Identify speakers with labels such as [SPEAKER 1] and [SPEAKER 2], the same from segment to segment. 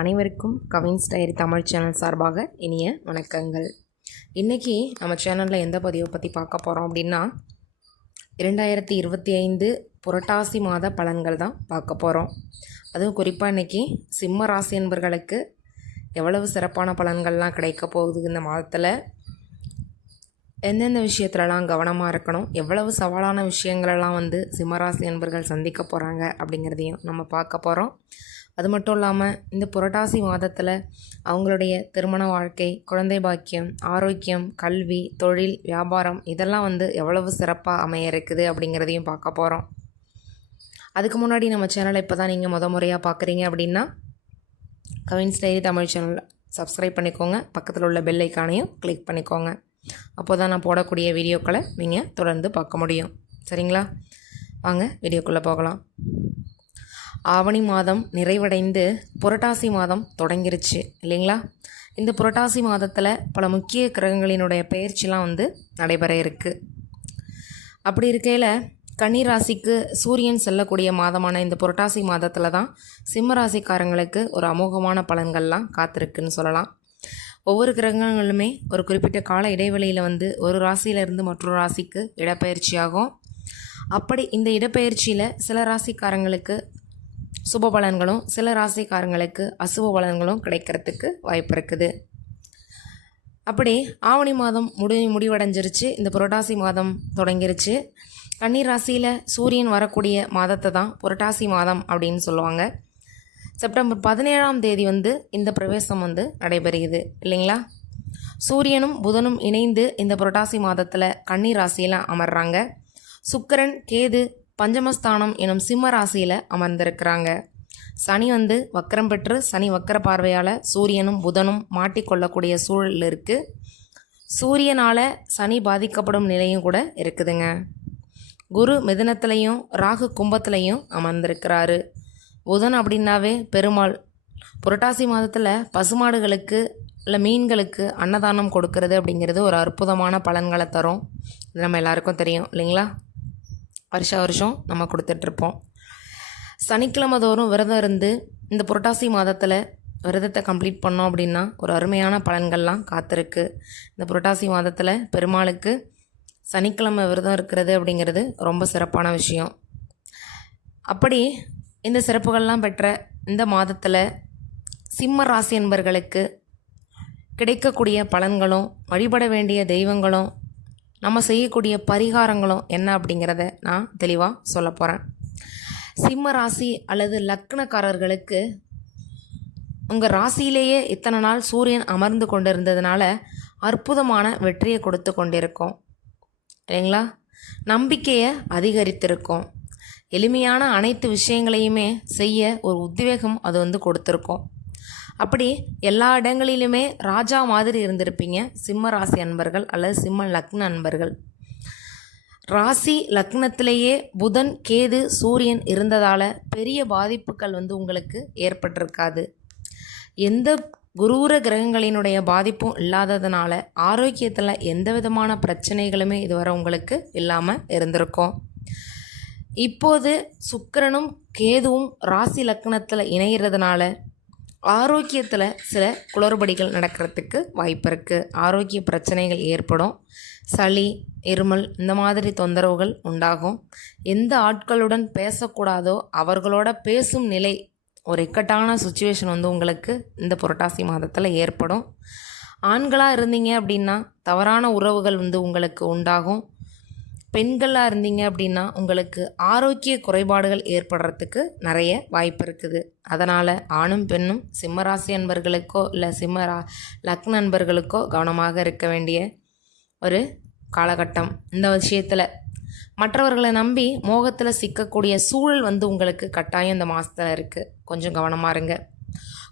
[SPEAKER 1] அனைவருக்கும் Cavin's diary Tamil channel சார்பாக இனிய வணக்கங்கள். இன்றைக்கி நம்ம சேனலில் எந்த பதிவை பற்றி பார்க்க போகிறோம் அப்படின்னா இரண்டாயிரத்தி இருபத்தி ஐந்து புரட்டாசி மாத பலன்கள் தான் பார்க்க போகிறோம் அதுவும் குறிப்பாக இன்றைக்கி சிம்ம ராசி என்பர்களுக்கு எவ்வளவு சிறப்பான பலன்கள்லாம் கிடைக்க போகுது இந்த மாதத்தில்? எந்தெந்த விஷயத்துலலாம் கவனமாக இருக்கணும்? எவ்வளவு சவாலான விஷயங்களெல்லாம் வந்து சிம்மராசி என்பர்கள் சந்திக்க போகிறாங்க அப்படிங்கிறதையும் நம்ம பார்க்க போகிறோம் அது மட்டும் இல்லாமல் இந்த புரட்டாசி மாதத்தில் அவங்களுடைய திருமண வாழ்க்கை குழந்தை பாக்கியம் ஆரோக்கியம் கல்வி தொழில் வியாபாரம் இதெல்லாம் வந்து எவ்வளவு சிறப்பாக அமைய இருக்குது அப்படிங்கிறதையும் பார்க்க போகிறோம் அதுக்கு முன்னாடி நம்ம சேனலை இப்போ தான் நீங்கள் முத முறையாக பார்க்குறீங்க அப்படின்னா Kavin's diary Tamil channel subscribe பண்ணிக்கோங்க. பக்கத்தில் உள்ள பெல் ஐக்கானையும் கிளிக் பண்ணிக்கோங்க. அப்போ தான் நான் போடக்கூடிய வீடியோக்களை நீங்கள் தொடர்ந்து பார்க்க முடியும். சரிங்களா? வாங்க வீடியோக்குள்ளே போகலாம். ஆவணி மாதம் நிறைவடைந்து புரட்டாசி மாதம் தொடங்கிருச்சு இல்லைங்களா? இந்த புரட்டாசி மாதத்தில் பல முக்கிய கிரகங்களினுடைய பயிற்சிலாம் வந்து நடைபெற இருக்குது அப்படி இருக்கையில் கன்னி ராசிக்கு சூரியன் செல்லக்கூடிய மாதமான இந்த புரட்டாசி மாதத்தில் தான் சிம்ம ராசிக்காரங்களுக்கு ஒரு அமோகமான பலன்கள்லாம் காத்திருக்குன்னு சொல்லலாம். ஒவ்வொரு கிரகங்களுமே ஒரு குறிப்பிட்ட கால இடைவெளியில் வந்து ஒரு ராசியிலிருந்து மற்றொரு ராசிக்கு இடப்பெயர்ச்சியாகும் அப்படி இந்த இடப்பெயர்ச்சியில் சில ராசிக்காரங்களுக்கு சுப பலன்களும் சில ராசிக்காரங்களுக்கு அசுப பலன்களும் கிடைக்கிறதுக்கு வாய்ப்பு இருக்குது. அப்படி ஆவணி மாதம் முடி முடிவடைஞ்சிருச்சு. இந்த புரட்டாசி மாதம் தொடங்கிருச்சு. கன்னீர் ராசியில் சூரியன் வரக்கூடிய மாதத்தை தான் புரட்டாசி மாதம் அப்படின்னு சொல்லுவாங்க. செப்டம்பர் பதினேழாம் தேதி வந்து இந்த பிரவேசம் வந்து நடைபெறுகிறது இல்லைங்களா? சூரியனும் புதனும் இணைந்து இந்த புரட்டாசி மாதத்தில் கன்னி ராசியில் அமர்றாங்க. சுக்கரன் கேது பஞ்சமஸ்தானம் எனும் சிம்ம ராசியில் அமர்ந்திருக்கிறாங்க. சனி வந்து வக்கரம் பெற்று சனி வக்கர பார்வையால் சூரியனும் புதனும் மாட்டிக்கொள்ளக்கூடிய சூழல் இருக்குது சூரியனால் சனி பாதிக்கப்படும் நிலையும் கூட இருக்குதுங்க. குரு மிதனத்துலேயும் ராகு கும்பத்துலேயும் அமர்ந்திருக்கிறாரு. புதன் அப்படின்னாவே பெருமாள். புரட்டாசி மாதத்தில் பசுமாடுகளுக்கு இல்லை மீன்களுக்கு அன்னதானம் கொடுக்கறது அப்படிங்கிறது ஒரு அற்புதமான பலன்களை தரும். இது நம்ம எல்லாருக்கும் தெரியும் இல்லைங்களா? வருஷ வருஷம் நம்ம கொடுத்துட்ருப்போம். சனிக்கிழமை தோறும் விரதம் இருந்து இந்த புரட்டாசி மாதத்தில் விரதத்தை கம்ப்ளீட் பண்ணோம் அப்படின்னா ஒரு அருமையான பலன்கள்லாம் காத்திருக்கு. இந்த புரட்டாசி மாதத்தில் பெருமாளுக்கு சனிக்கிழமை விரதம் இருக்கிறது அப்படிங்கிறது ரொம்ப சிறப்பான விஷயம். அப்படி இந்த சிறப்புகள்லாம் பெற்ற இந்த மாதத்தில் சிம்ம ராசி என்பர்களுக்கு கிடைக்கக்கூடிய பலன்களும் வழிபட வேண்டிய தெய்வங்களும் நம்ம செய்யக்கூடிய பரிகாரங்களும் என்ன அப்படிங்கிறத நான் தெளிவாக சொல்ல போகிறேன் சிம்ம ராசி அல்லது லக்னக்காரர்களுக்கு உங்கள் ராசியிலேயே இத்தனை நாள் சூரியன் அமர்ந்து கொண்டிருந்ததுனால அற்புதமான வெற்றியை கொடுத்து கொண்டிருக்கோம். இல்லைங்களா? நம்பிக்கையை அதிகரித்திருக்கோம். எளிமையான அனைத்து விஷயங்களையுமே செய்ய ஒரு உத்வேகம் அது வந்து கொடுத்துருக்கோம். அப்படி எல்லா இடங்களிலுமே ராஜா மாதிரி இருந்திருப்பீங்க. சிம்ம ராசி அன்பர்கள் அல்லது சிம்ம லக்ன அன்பர்கள். ராசி லக்னத்திலேயே புதன் கேது சூரியன் இருந்ததால் பெரிய பாதிப்புகள் வந்து உங்களுக்கு ஏற்பட்டிருக்காது. எந்த குரூர கிரகங்களினுடைய பாதிப்பும் இல்லாததுனால ஆரோக்கியத்தில் எந்த விதமான பிரச்சனைகளுமே இதுவரை உங்களுக்கு இல்லாமல் இருந்திருக்கும். இப்போது சுக்கரனும் கேதுவும் ராசி லக்னத்தில் இணைகிறதுனால ஆரோக்கியத்தில் சில குளறுபடிகள் நடக்கிறதுக்கு வாய்ப்பு இருக்குது ஆரோக்கிய பிரச்சனைகள் ஏற்படும். சளி இருமல் இந்த மாதிரி தொந்தரவுகள் உண்டாகும். எந்த ஆட்களுடன் பேசக்கூடாதோ அவர்களோட பேசும் நிலை ஒரு இக்கட்டான சுச்சுவேஷன் வந்து உங்களுக்கு இந்த புரட்டாசி மாதத்தில் ஏற்படும். ஆண்களாக இருந்தீங்க அப்படின்னா தவறான உறவுகள் வந்து உங்களுக்கு உண்டாகும். பெண்களாக இருந்தீங்க அப்படின்னா உங்களுக்கு ஆரோக்கிய குறைபாடுகள் ஏற்படுறதுக்கு நிறைய வாய்ப்பு இருக்குது. அதனால் ஆணும் பெண்ணும் சிம்மராசி அன்பர்களுக்கோ இல்லை சிம்மரா லக்ன நண்பர்களுக்கோ கவனமாக இருக்க வேண்டிய ஒரு காலகட்டம் இந்த விஷயத்தில். மற்றவர்களை நம்பி மோகத்தில் சிக்கக்கூடிய சூழல் வந்து உங்களுக்கு கட்டாயம் இந்த மாதத்தில் இருக்குது கொஞ்சம் கவனமாக இருங்க.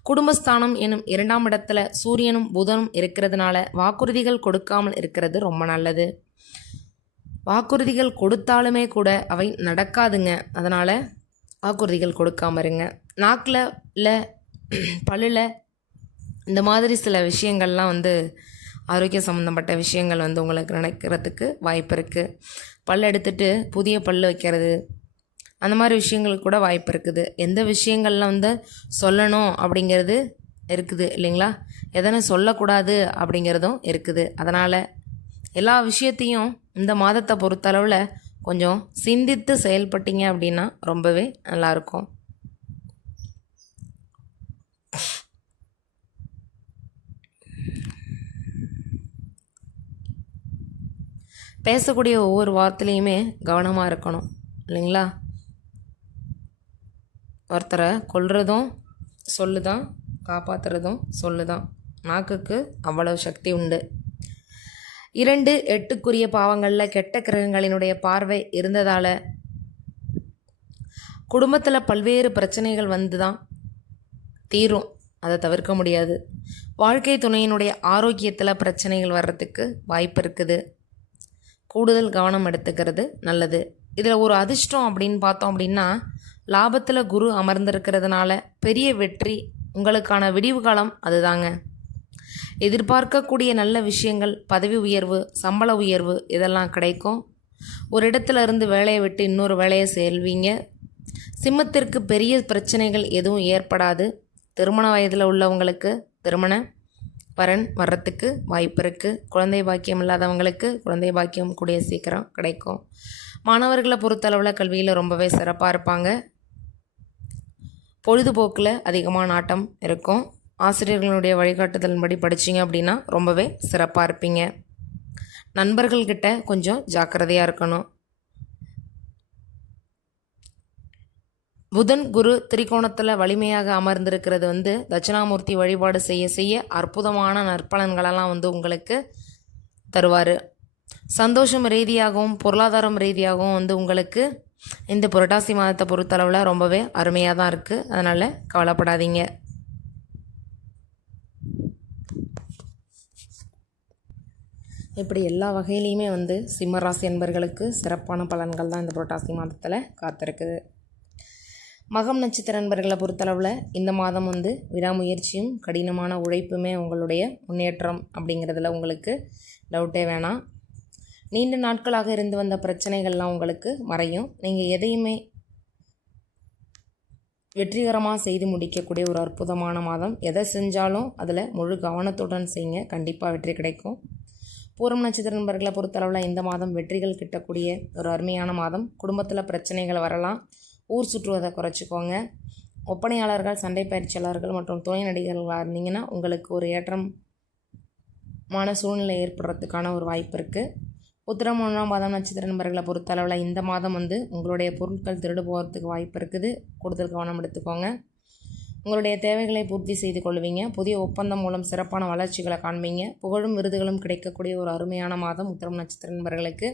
[SPEAKER 1] குடும்பஸ்தானம் எனும் இரண்டாம் இடத்துல சூரியனும் புதனும் இருக்கிறதுனால வாக்குறுதிகள் கொடுக்காமல் இருக்கிறது ரொம்ப நல்லது. வாக்குறுதிகள் கொடுத்தாலுமே கூட அவை நடக்காதுங்க. அதனால் வாக்குறுதிகள் கொடுக்காம இருங்க. நாக்கில் இல்லை பல்லில் இந்த மாதிரி சில விஷயங்கள்லாம் வந்து ஆரோக்கிய சம்மந்தப்பட்ட விஷயங்கள் வந்து உங்களுக்கு நடக்கிறதுக்கு வாய்ப்பு இருக்குது பல் எடுத்துட்டு புதிய பல் வைக்கிறது அந்த மாதிரி விஷயங்களுக்கு கூட வாய்ப்பு இருக்குது. எந்த விஷயங்கள்லாம் வந்து சொல்லணும் அப்படிங்கிறது இருக்குது இல்லைங்களா? எதனை சொல்லக்கூடாது அப்படிங்கிறதும் இருக்குது. அதனால் எல்லா விஷயத்தையும் இந்த மாதத்தை பொறுத்தளவில் கொஞ்சம் சிந்தித்து செயல்பட்டீங்க அப்படின்னா ரொம்பவே நல்லாயிருக்கும். பேசக்கூடிய ஒவ்வொரு வார்த்தையிலையுமே கவனமாக இருக்கணும் இல்லைங்களா? ஒருத்தரை கொல்றதும் சொல்லு தான் காப்பாற்றுறதும் சொல்லு தான் நாக்குக்கு அவ்வளவு சக்தி உண்டு. இரண்டு எட்டுக்குரிய பாவங்களில் கெட்ட கிரகங்களினுடைய பார்வை இருந்ததால் குடும்பத்தில் பல்வேறு பிரச்சனைகள் வந்து தான் தீரும். அதை தவிர்க்க முடியாது. வாழ்க்கை துணையினுடைய ஆரோக்கியத்தில் பிரச்சனைகள் வர்றதுக்கு வாய்ப்பு இருக்குது. கூடுதல் கவனம் எடுத்துக்கிறது நல்லது. இதில் ஒரு அதிர்ஷ்டம் அப்படின்னு பார்த்தோம் அப்படின்னா லாபத்தில் குரு அமர்ந்திருக்கிறதுனால பெரிய வெற்றி உங்களுக்கான விடிவு காலம் அதுதாங்க. எதிர்பார்க்கக்கூடிய நல்ல விஷயங்கள் பதவி உயர்வு சம்பள உயர்வு இதெல்லாம் கிடைக்கும். ஒரு இடத்துல இருந்து வேலையை விட்டு இன்னொரு வேலையை செல்வீங்க. சிம்மத்திற்கு பெரிய பிரச்சனைகள் எதுவும் ஏற்படாது. திருமண வயதில் உள்ளவங்களுக்கு திருமண வரன் வர்றதுக்கு வாய்ப்பு இருக்குது குழந்தை பாக்கியம் இல்லாதவங்களுக்கு குழந்தை பாக்கியம் கூடிய சீக்கிரம் கிடைக்கும். மாணவர்களை பொறுத்தளவில் கல்வியில் ரொம்பவே சிறப்பாக இருப்பாங்க. பொழுதுபோக்கில் அதிகமான நாட்டம் இருக்கும். ஆசிரியர்களுடைய வழிகாட்டுதலின்படி படிச்சிங்க அப்படின்னா ரொம்பவே சிறப்பாக இருப்பீங்க. நண்பர்கள்கிட்ட கொஞ்சம் ஜாக்கிரதையாக இருக்கணும். புதன் குரு திரிகோணத்தில் வலிமையாக அமர்ந்திருக்கிறது வந்து தட்சிணாமூர்த்தி வழிபாடு செய்ய செய்ய அற்புதமான நற்பலன்களெல்லாம் வந்து உங்களுக்கு தருவார். சந்தோஷம் ரீதியாகவும் பொருளாதாரம் ரீதியாகவும் வந்து உங்களுக்கு இந்த புரட்டாசி மாதத்தை பொறுத்தளவில் ரொம்பவே அருமையாக தான் இருக்குது அதனால் கவலைப்படாதீங்க. இப்படி எல்லா வகையிலையுமே வந்து சிம்மராசி என்பர்களுக்கு சிறப்பான பலன்கள் தான் இந்த புரட்டாசி மாதத்தில் காத்திருக்குது. மகம் நட்சத்திர நண்பர்களை பொறுத்தளவில் இந்த மாதம் வந்து விடாமுயற்சியும் கடினமான உழைப்புமே உங்களுடைய முன்னேற்றம் அப்படிங்கிறதுல உங்களுக்கு டவுட்டே வேணாம். நீண்ட நாட்களாக இருந்து வந்த பிரச்சனைகள்லாம் உங்களுக்கு மறையும். நீங்கள் எதையுமே வெற்றிகரமாக செய்து முடிக்கக்கூடிய ஒரு அற்புதமான மாதம். எதை செஞ்சாலும் அதில் முழு கவனத்துடன் செய்யுங்க. கண்டிப்பாக வெற்றி கிடைக்கும். பூரம் நட்சத்திர நண்பர்களை பொறுத்தளவில் இந்த மாதம் வெற்றிகள் கிட்டக்கூடிய ஒரு அருமையான மாதம். குடும்பத்தில் பிரச்சனைகள் வரலாம். ஊர் சுற்றுவதை குறைச்சிக்கோங்க. ஒப்பனையாளர்கள் சண்டை பயிற்சியாளர்கள் மற்றும் துணை நடிகர்களாக இருந்தீங்கன்னா உங்களுக்கு ஒரு ஏற்றமான சூழ்நிலை ஏற்படுறதுக்கான ஒரு வாய்ப்பு இருக்குது உத்திரம் ஒன்றாம் மாதம் நட்சத்திர நண்பர்களை பொறுத்தளவில் இந்த மாதம் வந்து உங்களுடைய பொருட்கள் திருடு போகிறதுக்கு வாய்ப்பு இருக்குது. கூடுதல் கவனம் எடுத்துக்கோங்க. உங்களுடைய தேவைகளை பூர்த்தி செய்து கொள்வீங்க. புதிய ஒப்பந்தம் மூலம் சிறப்பான வளர்ச்சிகளை காண்பீங்க. புகழும் விருதுகளும் கிடைக்கக்கூடிய ஒரு அருமையான மாதம் உத்திரம் நட்சத்திர நண்பர்களுக்கு.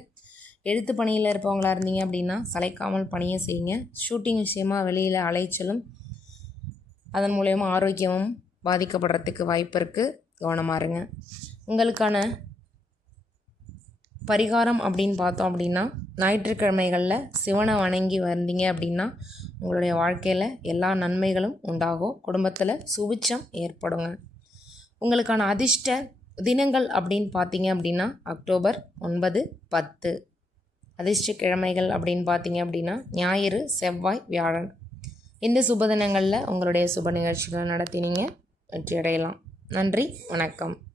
[SPEAKER 1] எழுத்து பணியில் இருப்பவங்களாக இருந்தீங்க அப்படின்னா சளைக்காமல் பணியை செய்யுங்க. ஷூட்டிங் விஷயமாக வெளியில் அலைச்சலும் அதன் மூலயமா ஆரோக்கியமும் பாதிக்கப்படுறதுக்கு வாய்ப்பு இருக்குது கவனமாக இருங்க. உங்களுக்கான பரிகாரம் அப்படின்னு பார்த்தோம் அப்படின்னா ஞாயிற்றுக்கிழமைகளில் சிவனை வணங்கி வந்தீங்க அப்படின்னா உங்களுடைய வாழ்க்கையில் எல்லா நன்மைகளும் உண்டாகும். குடும்பத்தில் சுபிச்சம் ஏற்படுங்க. உங்களுக்கான அதிர்ஷ்ட தினங்கள் அப்படின்னு பார்த்தீங்க அப்படின்னா அக்டோபர் ஒன்பது பத்து. அதிர்ஷ்ட கிழமைகள் அப்படின்னு பார்த்தீங்க அப்படின்னா ஞாயிறு செவ்வாய் வியாழன். இந்த சுப தினங்களில் உங்களுடைய சுப நிகழ்ச்சிகளை நடத்தினீங்க வெற்றி அடையலாம் நன்றி வணக்கம்.